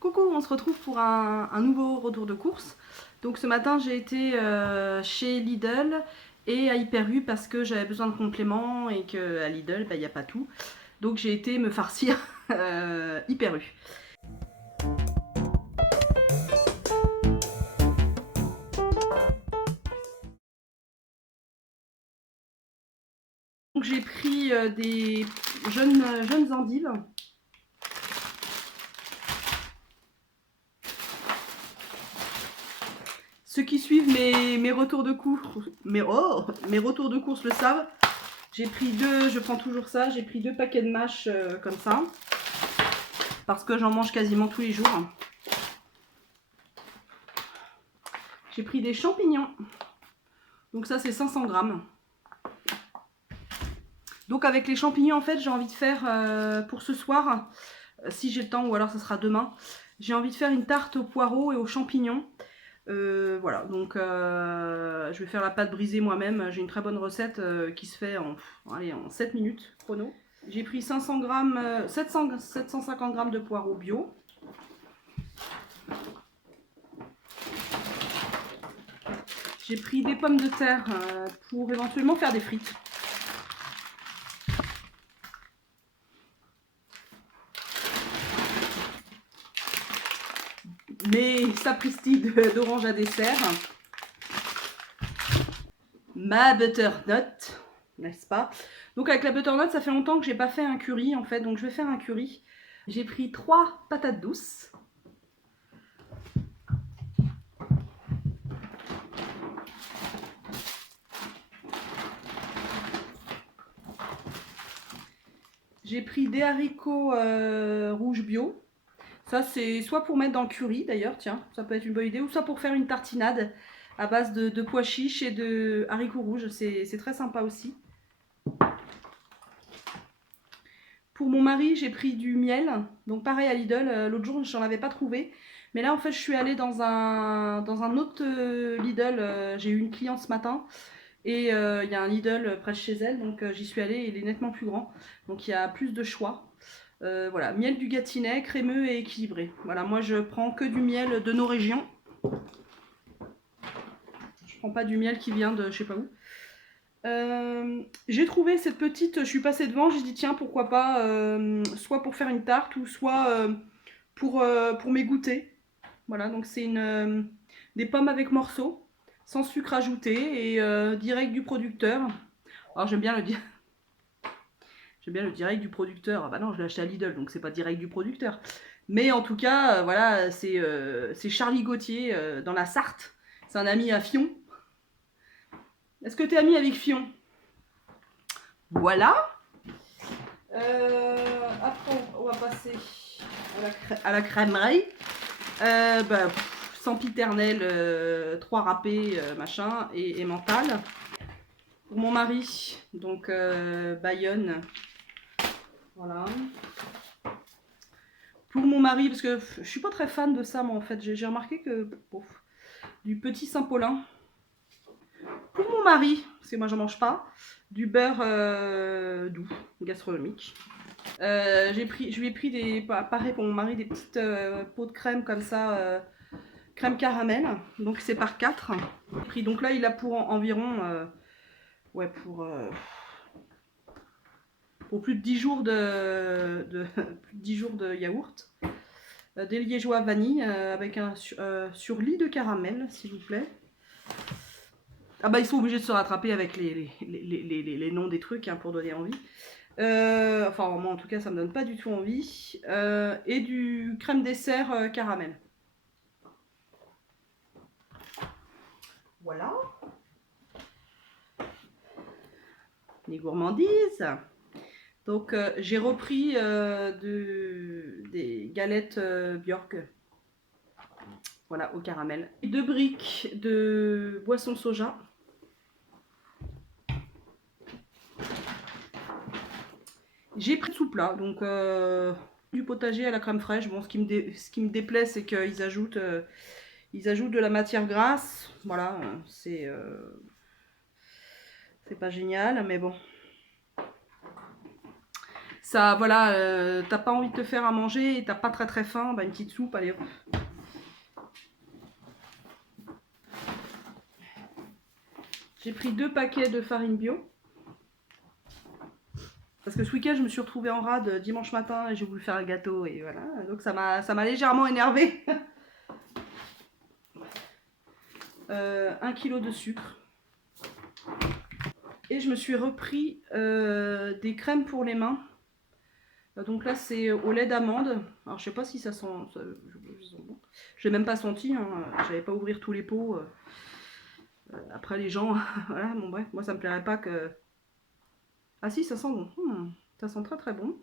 Coucou, on se retrouve pour un nouveau retour de course. Donc ce matin j'ai été chez Lidl et à Hyper U parce que j'avais besoin de compléments et qu'à Lidl il n'y a pas tout. Donc j'ai été me farcir Hyper U. Donc j'ai pris des jeunes endives. Ceux qui suivent mes retours de course, mes retours de course le savent. J'ai pris deux, je prends toujours ça, j'ai pris 2 paquets de mâches comme ça. Parce que j'en mange quasiment tous les jours. J'ai pris des champignons. Donc ça c'est 500 grammes. Donc avec les champignons en fait j'ai envie de faire pour ce soir, si j'ai le temps ou alors ça sera demain, j'ai envie de faire une tarte aux poireaux et aux champignons. Voilà, donc je vais faire la pâte brisée moi-même. J'ai une très bonne recette qui se fait en 7 minutes chrono. J'ai pris 500 grammes, 750 grammes de poireaux bio. J'ai pris des pommes de terre pour éventuellement faire des frites. Mes sapristi d'orange à dessert. Ma butternut, n'est-ce pas? Donc avec la butternut, ça fait longtemps que j'ai pas fait un curry en fait, donc je vais faire un curry. J'ai pris 3 patates douces. J'ai pris des haricots rouges bio. Ça c'est soit pour mettre dans le curry d'ailleurs, tiens, ça peut être une bonne idée, ou soit pour faire une tartinade à base de pois chiches et de haricots rouges, c'est très sympa aussi. Pour mon mari, j'ai pris du miel. Donc pareil à Lidl, l'autre jour j'en avais pas trouvé. Mais là en fait je suis allée dans un autre Lidl, j'ai eu une cliente ce matin. Et il y a un Lidl près de chez elle, donc j'y suis allée, il est nettement plus grand. Donc il y a plus de choix. Voilà, miel du Gâtinais, crémeux et équilibré. Voilà, moi je prends que du miel de nos régions. Je prends pas du miel qui vient de je sais pas où. J'ai trouvé cette petite, je suis passée devant, j'ai dit tiens pourquoi pas, soit pour faire une tarte ou soit pour mes goûters. Voilà, donc c'est des pommes avec morceaux, sans sucre ajouté et direct du producteur. Alors j'aime bien le direct du producteur. Ah bah non, je l'ai acheté à Lidl, donc c'est pas direct du producteur. Mais en tout cas, voilà, c'est Charlie Gauthier dans la Sarthe. C'est un ami à Fion. Est-ce que t'es ami avec Fion? Voilà. Après, on va passer à la crèmerie. Sempiternel, 3 râpés, machin, et mental. Pour mon mari, donc Bayonne. Voilà. Pour mon mari, parce que je suis pas très fan de ça, moi en fait, j'ai remarqué que du petit Saint-Paulin. Pour mon mari, parce que moi j'en mange pas, du beurre doux, gastronomique. Je lui ai pris pareil pour mon mari, des petites pots de crème comme ça, crème caramel. Donc c'est par 4. Donc là il a pour environ, ouais, pour plus de 10 jours plus de 10 jours de yaourt. Des liégeois vanille avec un surlis de caramel, s'il vous plaît. Ah bah ils sont obligés de se rattraper avec les noms des trucs hein, pour donner envie. Enfin moi en tout cas ça me donne pas du tout envie. Et du crème dessert caramel. Voilà. Les gourmandises. Donc j'ai repris des galettes Björk. Voilà, au caramel. 2 briques de boisson soja. J'ai pris de soupe là, donc du potager à la crème fraîche. Bon, ce qui me déplaît, c'est qu'ils ajoutent de la matière grasse. Voilà, c'est pas génial, mais bon. ça, voilà, t'as pas envie de te faire à manger et t'as pas très faim, bah une petite soupe, allez. J'ai pris 2 paquets de farine bio. Parce que ce week-end, je me suis retrouvée en rade dimanche matin et j'ai voulu faire un gâteau et voilà. Donc ça m'a légèrement énervée. 1 kg de sucre. Et je me suis repris des crèmes pour les mains. Donc là, c'est au lait d'amande. Alors je sais pas si ça sent... Je l'ai même pas senti. Hein. J'avais pas ouvrir tous les pots. Après les gens, voilà, bon bref, moi ça me plairait pas que... Ah si, ça sent bon. Ça sent très bon.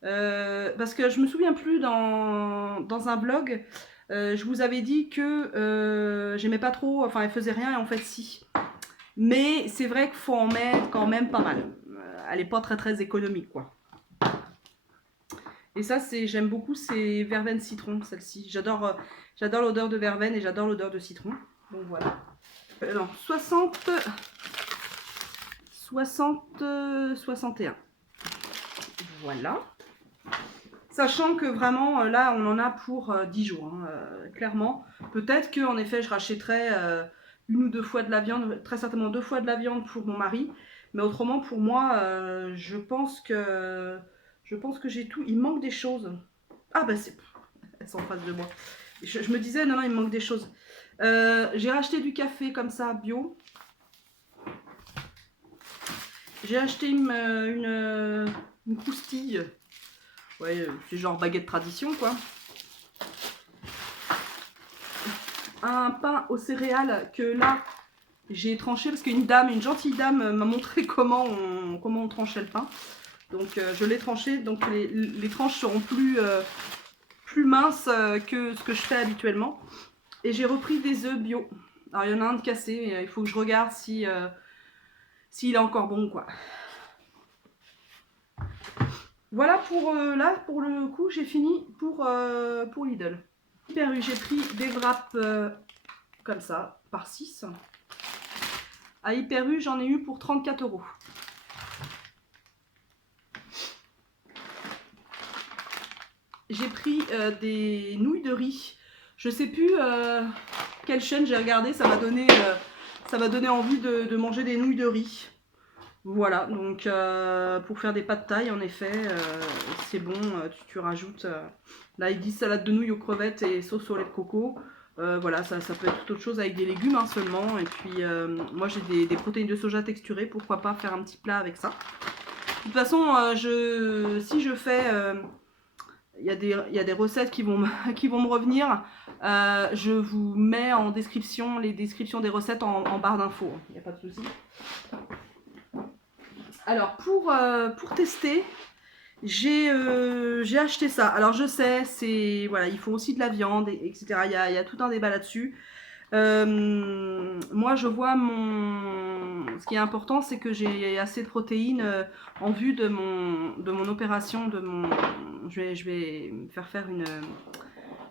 Parce que je me souviens plus dans un vlog, je vous avais dit que j'aimais pas trop, enfin elle faisait rien et en fait si. Mais c'est vrai qu'il faut en mettre quand même pas mal. Elle est pas très économique quoi. Et ça j'aime beaucoup, c'est verveine citron celle-ci. J'adore l'odeur de verveine et j'adore l'odeur de citron. Donc voilà. Non, 61. Voilà. Sachant que vraiment, là, on en a pour 10 jours, hein, clairement. Peut-être qu'en effet, je rachèterai 1 ou 2 fois de la viande, très certainement 2 fois de la viande pour mon mari. Mais autrement, pour moi, je pense que j'ai tout. Il manque des choses. Ah bah c'est... Elles sont en face de moi. Je me disais, non, il me manque des choses. J'ai racheté du café comme ça, bio. J'ai acheté une croustille. Ouais, c'est genre baguette tradition quoi. Un pain aux céréales que là j'ai tranché parce qu'une gentille dame m'a montré comment on tranchait le pain. Donc je l'ai tranché, donc les tranches seront plus minces que ce que je fais habituellement. Et j'ai repris des œufs bio. Alors il y en a un de cassé, il faut que je regarde s'il est encore bon quoi. Voilà pour là, pour le coup, j'ai fini pour Lidl. Hyper U, j'ai pris des wraps comme ça, par 6. À Hyper U, j'en ai eu pour 34 €. J'ai pris des nouilles de riz. Je sais plus quelle chaîne j'ai regardé, ça m'a donné envie de manger des nouilles de riz. Voilà, donc pour faire des pâtes thaï, en effet, c'est bon, tu rajoutes, là ils disent salade de nouilles aux crevettes et sauce au lait de coco, voilà, ça peut être toute autre chose avec des légumes hein, seulement, et puis moi j'ai des protéines de soja texturées, pourquoi pas faire un petit plat avec ça. De toute façon, si je fais, il y a des recettes qui vont me revenir, je vous mets en description, les descriptions des recettes en barre d'infos, il n'y a pas de souci. Alors pour tester, j'ai acheté ça. Alors je sais, c'est voilà, il faut aussi de la viande, etc. Il y a tout un débat là-dessus. Moi je vois ce qui est important, c'est que j'ai assez de protéines en vue de mon opération, je vais me faire une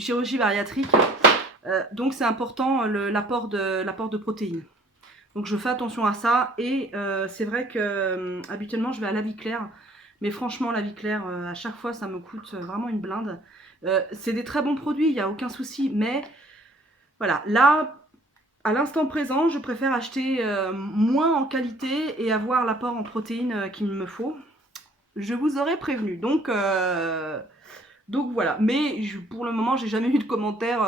chirurgie bariatrique. Donc c'est important l'apport de protéines. Donc je fais attention à ça et c'est vrai que habituellement je vais à La Vie Claire. Mais franchement La Vie Claire, à chaque fois ça me coûte vraiment une blinde. C'est des très bons produits, il n'y a aucun souci. Mais voilà, là, à l'instant présent, je préfère acheter moins en qualité et avoir l'apport en protéines qu'il me faut. Je vous aurais prévenu. Donc voilà. Mais pour le moment, j'ai jamais eu de commentaires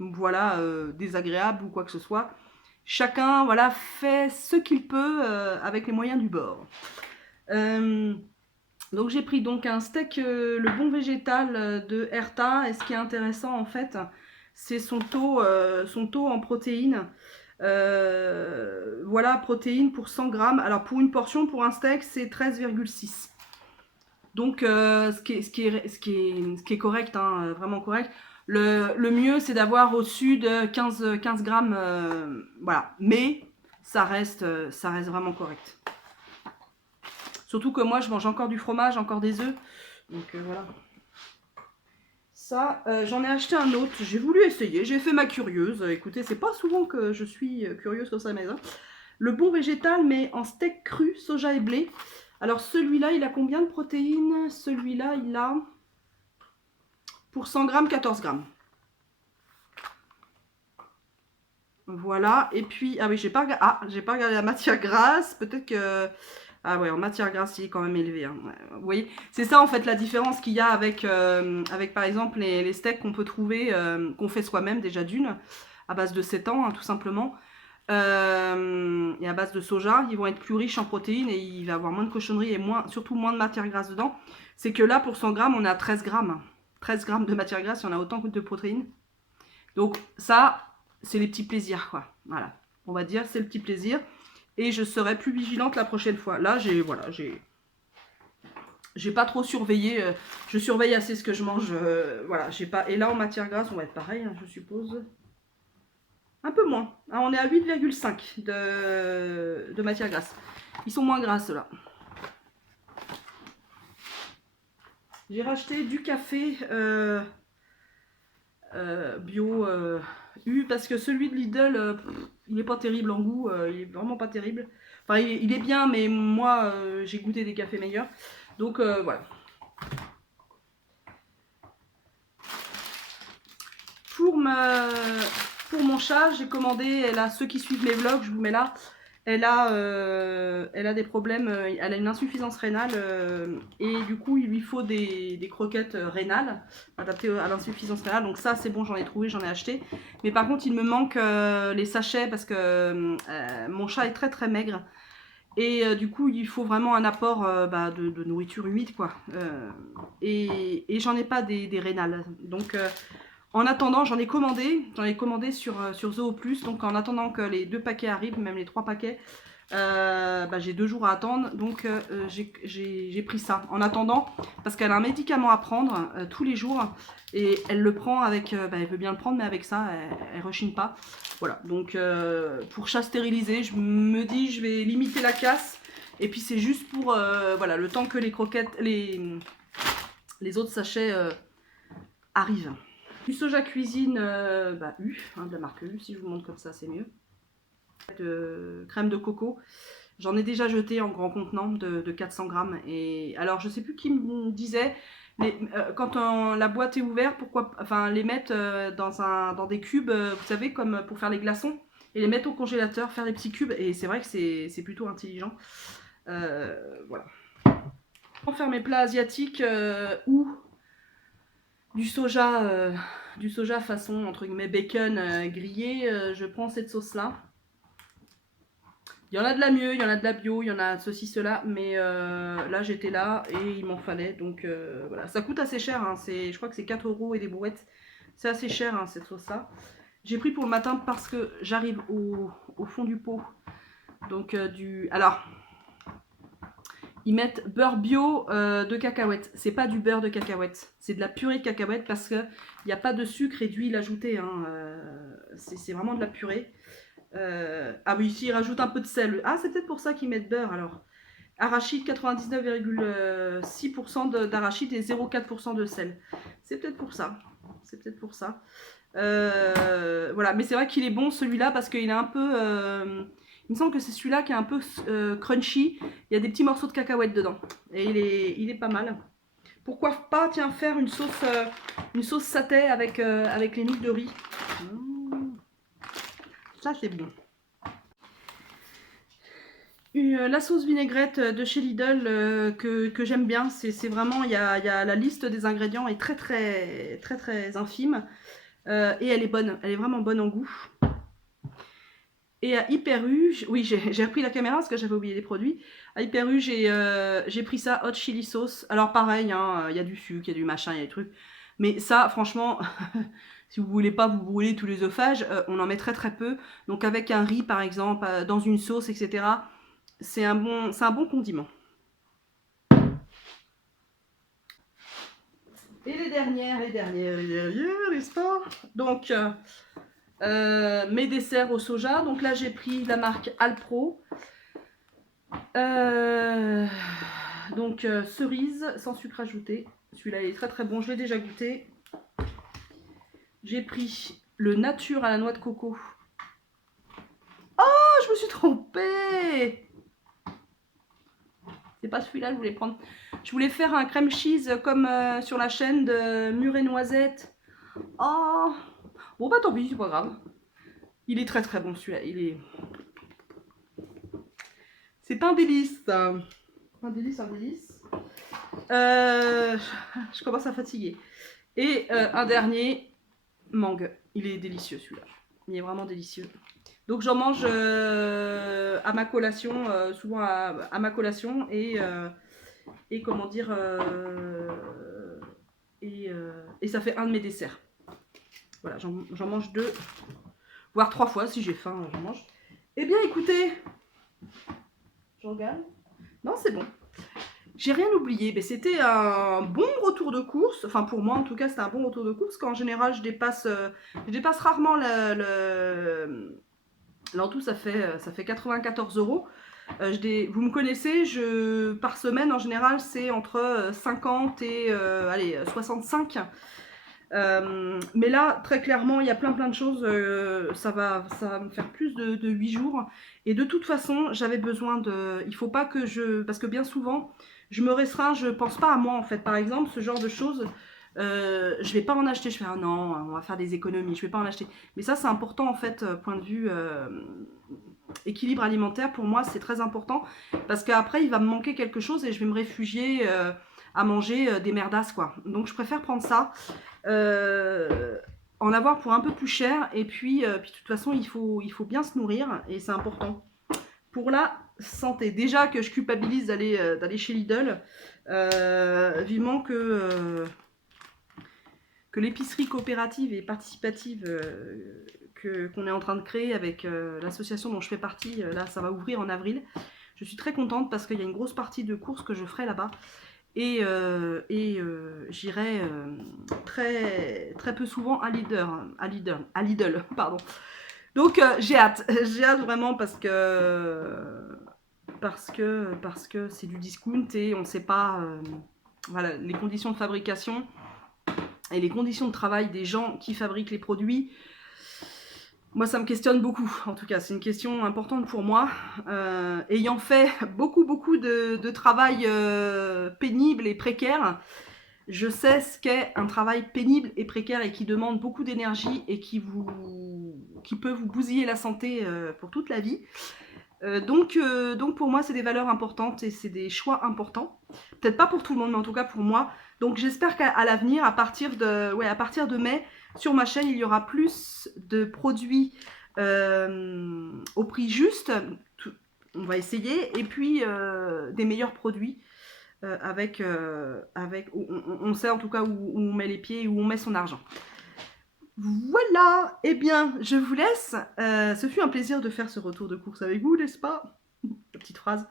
voilà, désagréables ou quoi que ce soit. Chacun voilà, fait ce qu'il peut avec les moyens du bord. Donc j'ai pris donc un steak le bon végétal de Herta. Et ce qui est intéressant en fait, c'est son taux en protéines. Voilà, protéines pour 100 grammes. Alors pour une portion, pour un steak, c'est 13,6. Donc ce qui est correct, hein, vraiment correct. Le mieux, c'est d'avoir au-dessus de 15 grammes, voilà. Mais ça reste vraiment correct. Surtout que moi, je mange encore du fromage, encore des œufs. Donc voilà. Ça, j'en ai acheté un autre. J'ai voulu essayer. J'ai fait ma curieuse. Écoutez, c'est pas souvent que je suis curieuse comme ça, mais hein. Le bon végétal, mais en steak cru, soja et blé. Alors celui-là, il a combien de protéines? Celui-là, il a pour 100 grammes, 14 grammes. Voilà, et puis, ah oui, j'ai pas regardé la matière grasse, peut-être que... Ah ouais, en matière grasse, il est quand même élevé. Hein. Ouais, vous voyez, c'est ça en fait la différence qu'il y a avec, avec par exemple les steaks qu'on peut trouver, qu'on fait soi-même déjà d'une, à base de 7 ans, hein, tout simplement. Et à base de soja, ils vont être plus riches en protéines et il va avoir moins de cochonneries et moins, surtout moins de matière grasse dedans. C'est que là, pour 100 grammes, on a 13 grammes. 13 grammes de matière grasse, il y en a autant que de protéines. Donc ça, c'est les petits plaisirs, quoi. Voilà, on va dire, c'est le petit plaisir. Et je serai plus vigilante la prochaine fois. Là, j'ai pas trop surveillé. Je surveille assez ce que je mange. Voilà, j'ai pas. Et là, en matière grasse, on va être pareil, hein, je suppose. Un peu moins. Hein, on est à 8,5 de matière grasse. Ils sont moins grasses là. J'ai racheté du café bio U parce que celui de Lidl, il est pas terrible en goût. Il est vraiment pas terrible. Enfin, il est bien, mais moi, j'ai goûté des cafés meilleurs. Donc voilà. Pour mon chat, j'ai commandé, là, ceux qui suivent mes vlogs, je vous mets là, elle a des problèmes, elle a une insuffisance rénale et du coup il lui faut des croquettes rénales adaptées à l'insuffisance rénale. Donc ça c'est bon, j'en ai trouvé, j'en ai acheté. Mais par contre il me manque les sachets parce que mon chat est très très maigre. Et du coup, il faut vraiment un apport de nourriture humide, quoi. Et j'en ai pas des rénales. Donc, en attendant, j'en ai commandé sur Zoo Plus. Donc, en attendant que les 2 paquets arrivent, même les 3 paquets, j'ai 2 jours à attendre. Donc, j'ai pris ça. En attendant, parce qu'elle a un médicament à prendre tous les jours. Et elle le prend avec... elle veut bien le prendre, mais avec ça, elle rechigne pas. Voilà, donc pour chat stérilisé, je me dis je vais limiter la casse. Et puis c'est juste pour voilà, le temps que les croquettes, les autres sachets arrivent. Du soja cuisine U, hein, de la marque U, si je vous montre comme ça c'est mieux. De crème de coco. J'en ai déjà jeté en grand contenant de 400 grammes. Et alors je sais plus qui me disait, quand la boîte est ouverte, pourquoi les mettre dans des cubes, vous savez, comme pour faire les glaçons, et les mettre au congélateur, faire des petits cubes. Et c'est vrai que c'est plutôt intelligent. Voilà. Pour faire mes plats asiatiques ou du soja façon entre guillemets bacon grillé, je prends cette sauce là. Il y en a de la mieux, il y en a de la bio, il y en a ceci, cela, mais là j'étais là et il m'en fallait, donc voilà. Ça coûte assez cher, hein, je crois que c'est 4 € et des brouettes. C'est assez cher hein, cette sauce-là. J'ai pris pour le matin parce que j'arrive au fond du pot. Donc alors, ils mettent beurre bio de cacahuètes. C'est pas du beurre de cacahuètes, c'est de la purée de cacahuètes parce qu'il n'y a pas de sucre et d'huile ajoutée. Hein, c'est vraiment de la purée. Ah oui, ici ils rajoutent un peu de sel. Ah, c'est peut-être pour ça qu'ils mettent beurre alors. Arachide, 99,6% d'arachide et 0,4% de sel. C'est peut-être pour ça. C'est peut-être pour ça. Voilà, mais c'est vrai qu'il est bon celui-là parce qu'il est un peu... il me semble que c'est celui-là qui est un peu crunchy. Il y a des petits morceaux de cacahuètes dedans. Et il est pas mal. Pourquoi pas, tiens, faire une sauce satay avec les nouilles de riz. Ça, c'est bon. La sauce vinaigrette de chez Lidl que j'aime bien. C'est vraiment, il y a la liste des ingrédients est très, très, très, très infime. Et elle est bonne. Elle est vraiment bonne en goût. Et à Hyper U, oui, j'ai repris la caméra parce que j'avais oublié les produits. À Hyper U, j'ai pris ça, hot chili sauce. Alors pareil, hein, y a du sucre, il y a du machin, il y a des trucs. Mais ça, franchement, si vous voulez pas vous brûler tout l'œsophage, on en met très très peu. Donc avec un riz par exemple, dans une sauce, etc. C'est un bon condiment. Et les dernières, n'est-ce pas? Donc, mes desserts au soja. Donc là, j'ai pris la marque Alpro. Donc, cerise sans sucre ajouté. Celui-là, il est très très bon. Je l'ai déjà goûté. J'ai pris le nature à la noix de coco. Oh, je me suis trompée! C'est pas celui-là que je voulais prendre. Je voulais faire un crème cheese comme sur la chaîne de Mûre et Noisette. Oh, bon bah tant pis, c'est pas grave. Il est très très bon celui-là. C'est un délice. Un délice, un délice. Je commence à fatiguer. Et un dernier, mangue. Il est délicieux celui-là. Il est vraiment délicieux. Donc j'en mange à ma collation, souvent à ma collation et comment dire et ça fait un de mes desserts. Voilà, j'en mange 2, voire 3 fois si j'ai faim, j'en mange. Eh bien écoutez, je regarde. Non, c'est bon. J'ai rien oublié, mais c'était un bon retour de course. Enfin pour moi en tout cas c'était un bon retour de course. Quand en général je dépasse rarement en tout ça fait 94 €. Vous me connaissez, par semaine en général c'est entre 50 et 65. Mais là très clairement il y a plein de choses, ça va me faire plus de 8 jours. Et de toute façon j'avais besoin il faut pas que parce que bien souvent je me restreins, je pense pas à moi en fait. Par exemple ce genre de choses, je vais pas en acheter, je fais ah non on va faire des économies, je vais pas en acheter. Mais ça c'est important en fait, point de vue équilibre alimentaire pour moi c'est très important, parce qu'après il va me manquer quelque chose et je vais me réfugier à manger des merdasses quoi. Donc je préfère prendre ça, en avoir pour un peu plus cher, et puis de toute façon il faut bien se nourrir et c'est important pour la santé. Déjà que je culpabilise d'aller chez Lidl, vivement que l'épicerie coopérative et participative qu'on est en train de créer avec l'association dont je fais partie, là ça va ouvrir en avril. Je suis très contente parce qu'il y a une grosse partie de courses que je ferai là-bas. Et j'irai très peu souvent à Lidl, pardon. Donc j'ai hâte vraiment parce que c'est du discount et on ne sait pas voilà, les conditions de fabrication et les conditions de travail des gens qui fabriquent les produits. Moi ça me questionne beaucoup, en tout cas c'est une question importante pour moi, ayant fait beaucoup de travail pénible et précaire. Je sais ce qu'est un travail pénible et précaire et qui demande beaucoup d'énergie et qui peut vous bousiller la santé pour toute la vie. Donc pour moi c'est des valeurs importantes et c'est des choix importants. Peut-être pas pour tout le monde mais en tout cas pour moi. Donc j'espère qu'à l'avenir, à partir de mai, sur ma chaîne il y aura plus de produits au prix juste. On va essayer. Et puis des meilleurs produits. On sait en tout cas où on met les pieds et où on met son argent. Voilà, eh bien je vous laisse, ce fut un plaisir de faire ce retour de course avec vous, n'est-ce pas? La petite phrase.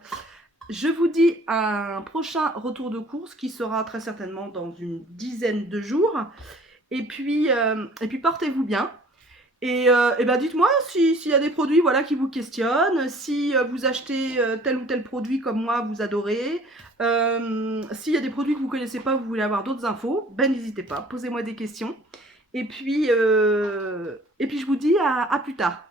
Je vous dis à un prochain retour de course qui sera très certainement dans une dizaine de jours. Et puis portez-vous bien. Et ben dites-moi s'il y a des produits voilà, qui vous questionnent, si vous achetez tel ou tel produit comme moi, vous adorez. S'il y a des produits que vous ne connaissez pas, vous voulez avoir d'autres infos, ben n'hésitez pas, posez-moi des questions. Et puis je vous dis à plus tard.